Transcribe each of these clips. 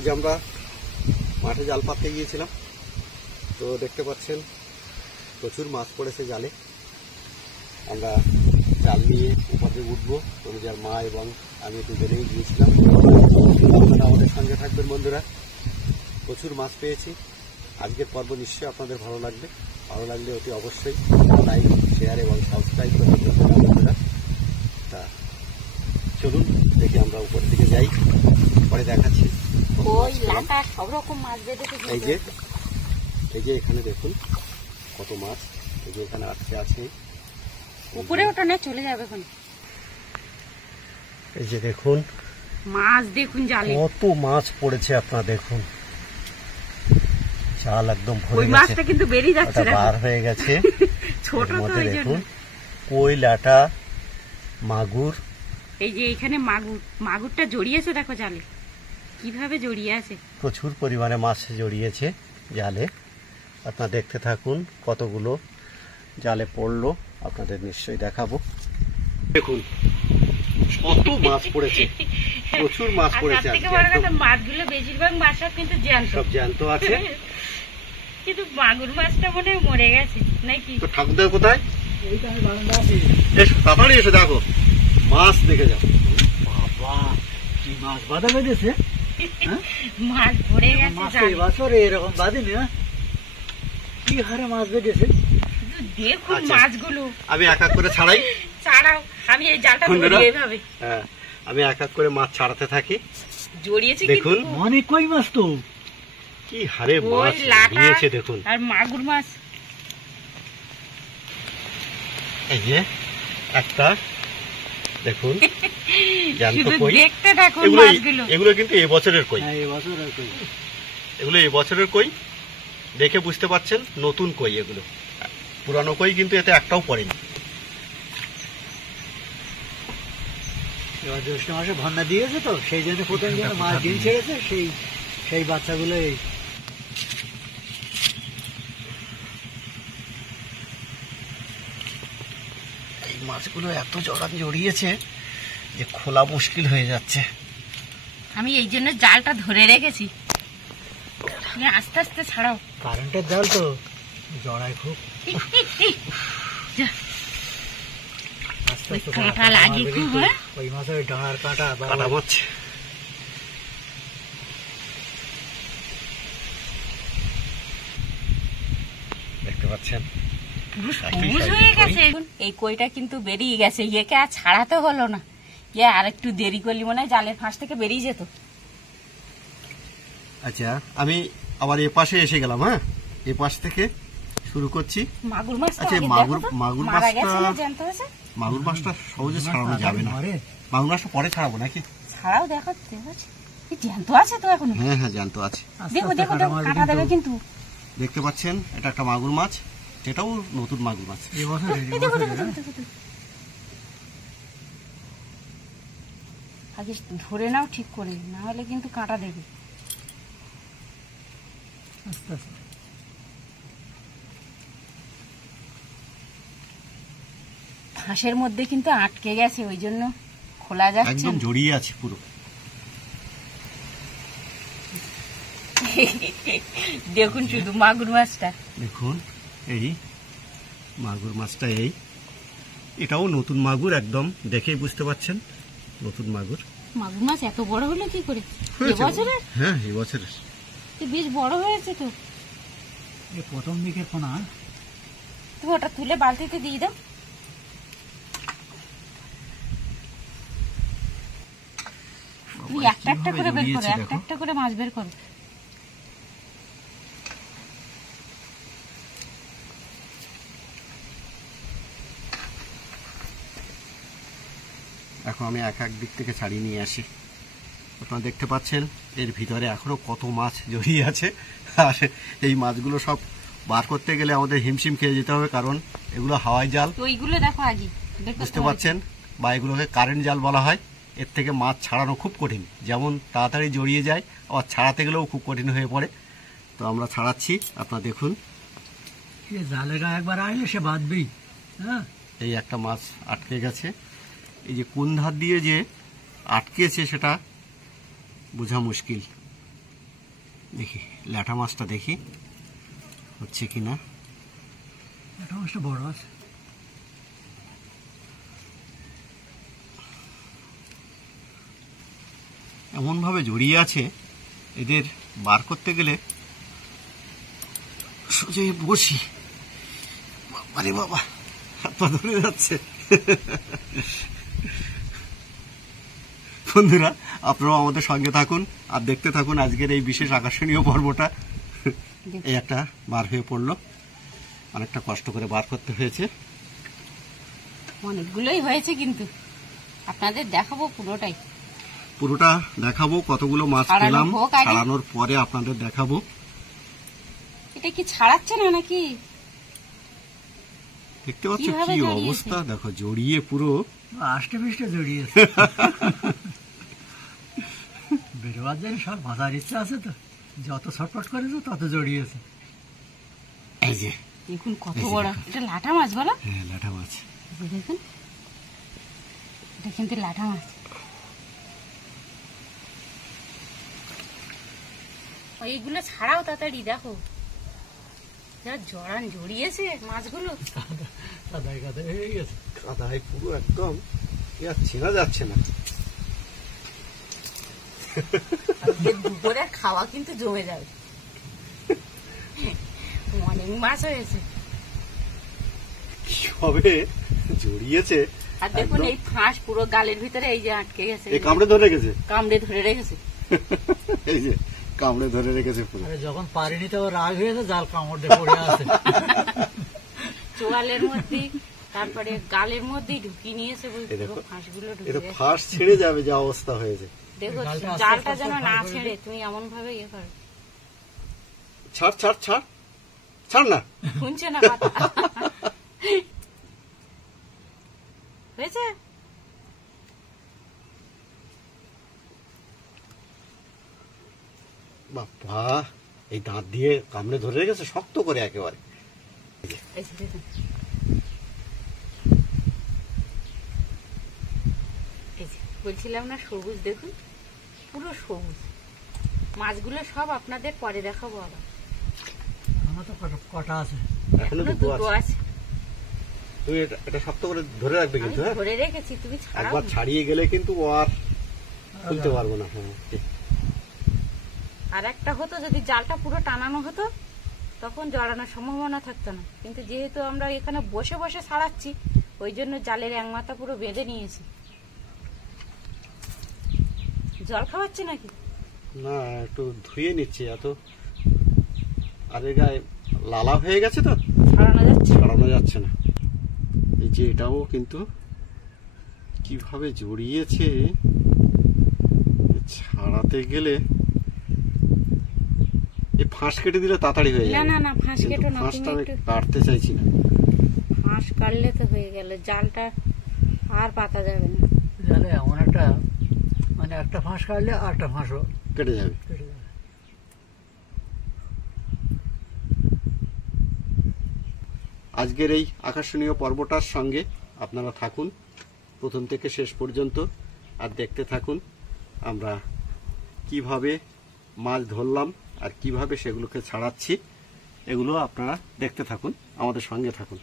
আজ আমরা মাঠে জাল পাততে গিয়েছিলাম, তো দেখতে পাচ্ছেন প্রচুর মাছ পড়েছে জালে। আমরা জাল নিয়ে উপরে উঠবো, তনুজার মা এবং আমি দুজনেই গিয়েছিলাম। আপনারা আমাদের সঙ্গে থাকবেন বন্ধুরা, প্রচুর মাছ পেয়েছি। আজকের পর্ব নিশ্চয়ই আপনাদের ভালো লাগবে। ভালো লাগলে অতি অবশ্যই লাইক, শেয়ার এবং সাবস্ক্রাইব করে দেবেন বন্ধুরা। তা চলুন দেখি আমরা উপর দিকে যাই, পরে দেখাচ্ছি। এই যে এখানে দেখুন কত মাছ, এই যে এখানে আটকে আছে। উপরে ওটা না চলে যাবে এখন। এই যে দেখুন মাছ, দেখুন জালে কত মাছ পড়েছে, আপনারা দেখুন জাল একদম ভরে গেছে। ওই মাছটা কিন্তু বেরিয়ে যাচ্ছে, বার হয়ে গেছে। ছোট তো দেখুন কই, লাটা, মাগুর। এই যে এখানে মাগুরটা জড়িয়েছে, দেখো জালে কিভাবে জড়িয়ে আছে। প্রচুর পরিমাণে মাছ জড়িয়েছে জালে। আপনারা দেখতে থাকুন কতগুলো জালে পড়লো, আপনাদের নিশ্চয়ই দেখাবো। দেখুন কত মাছ পড়েছে, প্রচুর মাছ পড়েছে। মাছগুলো বেশিরভাগ মাছ কিন্তু সব জ্যান্ত আছে, কিন্তু মাগুর মাছটা মনে হয় মরে গেছে নাকি। তো ঠাকুরদার কোথায়? এসো তাড়াতাড়ি এসে দেখো মাছ দেখে যাও। বাবা কি মাছ বাঁধা বেঁধেছে, মাছ ভরে গেছে। এবছর এরকম বাঁধেনি, কি হারে মাছ বেঁধেছে দেখুন মাছগুলো। আমি এক এক করে ছাড়াই, ছাড়াও, আমি এই জালটা ধরি এইভাবে। হ্যাঁ, আমি এক এক করে মাছ ছাড়াতে থাকি। জড়িয়েছে দেখুন অনেক কই মাছ, তো কি হারে মাছ নিয়েছে দেখুন। আর মাগুর মাছ এই যে একটা দেখুন জ্যান্ত কই। দেখতে দেখুন মাছগুলো। এগুলো কিন্তু এবছরের কই, এগুলো এবছরের কই। দেখে বুঝতে পারছেন নতুন কই এগুলো, পুরানো কই কিন্তু এতে একটাও পড়েনি। এবার জ্যৈষ্ঠ মাসে বন্যা দিয়েছে, তো সেই জন্য প্রথম জন্য মাছ ডিম ছেড়েছে, সেই বাচ্চাগুলো এই মাছগুলো এত জড়িয়েছে যে খোলা মুশকিল হয়ে যাচ্ছে। আমি এই জন্য জালটা ধরে রেখেছি, আস্তে আস্তে ছাড়াও। কারেন্টের জাল তো জড়ায় খুব। কাঁটা লাগে খুব, ওই মাছের ডাঁড়ার কাঁটা মারছে। দেখতে পাচ্ছেন হয়ে গেছে। এই কইটা কিন্তু বেরিয়ে গেছে, ইয়েকে আর ছাড়াতে হলো না। ইয়ে আর একটু দেরি করলি মনে হয় জালের ফাঁস থেকে বেরিয়ে যেত। আচ্ছা, আমি আবার এ পাশে এসে গেলাম। হ্যাঁ, এ পাশ থেকে শুরু করছি। মাগুর মাছ। আচ্ছা, মাগুর মাছটা সহজে ছাড়ানো যাবে না। মাগুর মাছটা পরে ছাড়াবো নাকি? ছাড়াও, দেখো জ্যান্ত আছে তো এখন। হ্যাঁ হ্যাঁ, জ্যান্ত আছে। দেখো দেখো কাঁটা দেবে কিন্তু। দেখতে পাচ্ছেন এটা একটা মাগুর মাছ, এটাও নতুন মাগুর মাছ। আগে ধরে নাও ঠিক করে, না হলে কিন্তু কাঁটা দেবে। ফাঁসের মধ্যে কিন্তু আটকে গেছে, ওই জন্য খোলা যাচ্ছে, একদম জড়িয়ে আছে পুরো। দেখুন শুধু মাগুর মাছটা দেখুন, এই মাগুর মাছটা এটাও নতুন মাগুর, একদম দেখেই বুঝতে পাচ্ছেন নতুন মাগুর। মাগুর মাছ এত বড় হলো কি করে এবছরের? হ্যাঁ, এবছরের বেশ বড় হয়েছে তো। প্রথম দিকে পোনা, তুমি ওটা তুলে বালতিতে দিয়ে দাও। তুমি একটা একটা করে বের করো, একটা একটা করে মাছ বের করো। এখন আমি এক এক দিক থেকে ছাড়িয়ে নিয়ে আসি। আপনারা দেখতে পাচ্ছেন এর ভিতরে এখনো কত মাছ জড়িয়ে আছে। আর এই মাছগুলো সব বার করতে গেলে আমাদের হিমশিম খেয়ে যেতে হবে, কারণ এগুলো হাওয়াই জাল। ওইগুলো দেখো আগে বুঝতে পাচ্ছেন, বা এগুলোকে কারেন্ট জাল বলা হয়। এর থেকে মাছ ছাড়ানো খুব কঠিন, যেমন তাড়াতাড়ি জড়িয়ে যায়, আবার ছাড়াতে গেলেও খুব কঠিন হয়ে পড়ে। তো আমরা ছাড়াচ্ছি, আপনারা দেখুন। জালে গায়ে একবার আসলে সে বাঁধবেই। হ্যাঁ, এই একটা মাছ আটকে গেছে। এই যে কোন ধার দিয়ে যে আটকেছে সেটা বোঝা মুশকিল। দেখি ল্যাঠা মাছটা দেখি হচ্ছে কিনা। এটা মাছটা বড় আছে। এমনভাবে জড়িয়ে আছে, এদের বার করতে গেলে সোজা বসি, আরে বাবা হাত পা ধরে যাচ্ছে। বন্ধুরা, আপনারাও আমাদের সঙ্গে থাকুন আর দেখতে থাকুন আজকের এই বিশেষ আকর্ষণীয় পর্বটা। এই একটা বার হয়ে পড়লো, অনেকটা কষ্ট করে বার করতে হয়েছে। অনেকগুলোই হয়েছে, কিন্তু আপনাদের দেখাবো পুরোটাই। পুরোটা দেখাবো, কতগুলো মাছ ছাড়ানো পেলাম হোক আগে। ছাড়ানোর পরে আপনাদের দেখাবো। এটা কি ছাড়াচ্ছে না নাকি? দেখতে পাচ্ছ কিভাবে কি জড়িয়েছে? অবস্থা, দেখো জড়িয়ে পুরো আষ্টে পিষ্টে জড়িয়েছে। বেরোবার জন্য সব বাঁধার ইচ্ছা আছে, তো যত ছটফট করেছে তত জড়িয়েছে। এই যে দেখুন কত এই যে বড়, দেখো। এটা লাঠা মাছ বলো। হ্যাঁ ল্যাঠা মাছ। এই যে দেখুন, এটা কিন্তু লাঠা মাছ। এইগুলো ছাড়াও তাড়াতাড়ি, দেখো যা জড়িয়েছে মাছগুলো। কাদায় কাদায় হয়ে গেছে। কাদায় পুরো একদম চেনা যাচ্ছে না। আজকে দুপুরে খাওয়া কিন্তু জমে যাবে, অনেক মাছ হয়েছে। কিভাবে জড়িয়েছে, আর দেখুন একদম। এই ফাঁস পুরো গালের ভিতরে এই যে আটকে গেছে, এই কামড়ে ধরে রেখেছে, কামড়ে ধরে রেখেছে। এই যে কামড়ে ধরে রেখেছে পুরো। আরে যখন পারিনি তো রাগ হয়েছে, জাল কামড় দিয়ে পড়ে আছে। চোয়ালের মধ্যে, তারপরে গালের মধ্যে ঢুকিয়ে নিয়েছে, ওই এই দেখো, পুরো ফাঁসগুলো ঢুকে এটা গেছে। ফাঁস ছেড়ে যাবে যা অবস্থা হয়েছে। দেখো গালটা আস্তে জালটা আস্তে যেন ফাঁস না করে ছেড়ে তুমি এমন ভাবে ইয়ে করো। ছাড় ছাড় ছাড় ছাড় না। শুনছে না কথা। হয়েছে? বাবা, এই দাঁত দিয়ে কামড়ে ধরে রেখেছে শক্ত করে একেবারে। এই যে দেখুন, এই যে বলছিলাম না সবুজ, দেখুন পুরো সবুজ। মাছগুলো সব আপনাদের পরে দেখাবো আবার। আমার তো কটা আছে। এখনো এখনো দুটো দুটো আছে। আছে, তুমি এটা শক্ত করে ধরে রাখবে আমি কিন্তু, হ্যাঁ ধরে রেখেছি, তুমি ছাড়াও একবার না। ছাড়িয়ে গেলে কিন্তু ও আর খুলতে পারবো না। হ্যাঁ ঠিক। আর একটা হতো, যদি জালটা পুরো টানানো হতো তখন জড়ানোর সম্ভাবনা থাকতো না, কিন্তু যেহেতু আমরা এখানে বসে বসে ছাড়াচ্ছি, ওই জন্য জালের এক মাথা পুরো বেঁধে নিয়েছি। জল খাওয়াচ্ছি নাকি? না, একটু ধুয়ে নিচ্ছি, এত আর এর গায়ে লালা হয়ে গেছে তো ছাড়ানো যাচ্ছে? ছাড়ানো যাচ্ছে না। এই যে এটাও কিন্তু কিভাবে জড়িয়েছে, ছাড়াতে গেলে এই ফাঁস কেটে দিলে তাড়াতাড়ি হয়ে না যাবে। না না, ফাঁস কিন্তু কেটো না, ফাঁসটা তুমি আমি একটু কাটতে চাইছি না। ফাঁস কাটলে তো হয়ে গেল, জালটা আর পাতা যাবে না। জালে এমন একটা, মানে একটা ফাঁস কাটলে আর একটা ফাঁসও কেটে যাবে। কেটে যাবে। আজকের এই আকর্ষণীয় পর্বটার সঙ্গে আপনারা থাকুন প্রথম থেকে শেষ পর্যন্ত, আর দেখতে থাকুন আমরা কিভাবে মাছ ধরলাম আর কিভাবে সেগুলোকে ছাড়াচ্ছি। এগুলো আপনারা দেখতে থাকুন, আমাদের সঙ্গে থাকুন।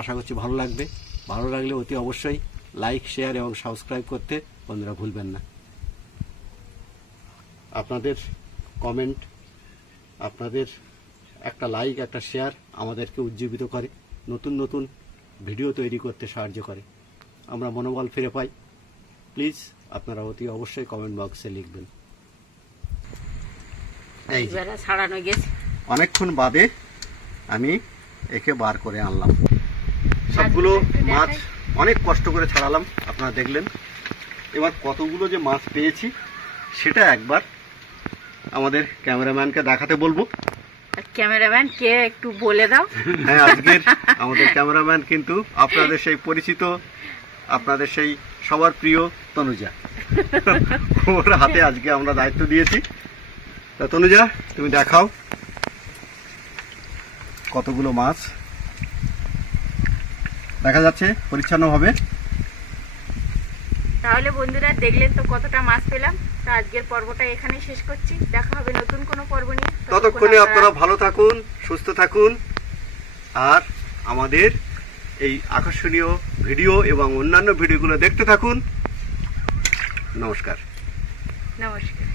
আশা করছি ভালো লাগবে। ভালো লাগলে অতি অবশ্যই লাইক, শেয়ার এবং সাবস্ক্রাইব করতে বন্ধুরা ভুলবেন না। আপনাদের কমেন্ট, আপনাদের একটা লাইক, একটা শেয়ার আমাদেরকে উজ্জীবিত করে, নতুন নতুন ভিডিও তৈরি করতে সাহায্য করে, আমরা মনোবল ফিরে পাই। প্লিজ আপনারা অতি অবশ্যই কমেন্ট বক্সে লিখবেন। এই যে এবারে ছাড়ানো গেছে। অনেকক্ষণ বাদে আমি একে বার করে আনলাম। সবগুলো একটু দেখাই। মাছ অনেক কষ্ট করে ছাড়ালাম, আপনারা দেখলেন। এবার কতগুলো যে মাছ পেয়েছি সেটা একবার আমাদের ক্যামেরাম্যানকে দেখাতে বলবো। ক্যামেরাম্যান কে একটু বলে দাও। হ্যাঁ, আজকের আমাদের ক্যামেরাম্যান কিন্তু আপনাদের সেই পরিচিত, আপনাদের সেই সবার প্রিয় তনুজা। ওর হাতে আজকে আমরা দায়িত্ব দিয়েছি। তা তনুজা, তুমি দেখাও কতগুলো মাছ দেখা যাচ্ছে পরিচ্ছন্নভাবে। তাহলে বন্ধুরা দেখলেন তো কতটা মাছ পেলাম। তো আজকের পর্বটা এখানেই শেষ করছি, দেখা হবে নতুন কোনো পর্ব নিয়ে। ততক্ষণে আপনারা ভালো থাকুন, সুস্থ থাকুন, আর আমাদের এই আকর্ষণীয় ভিডিও এবং অন্যান্য ভিডিওগুলো দেখতে থাকুন। নমস্কার। নমস্কার।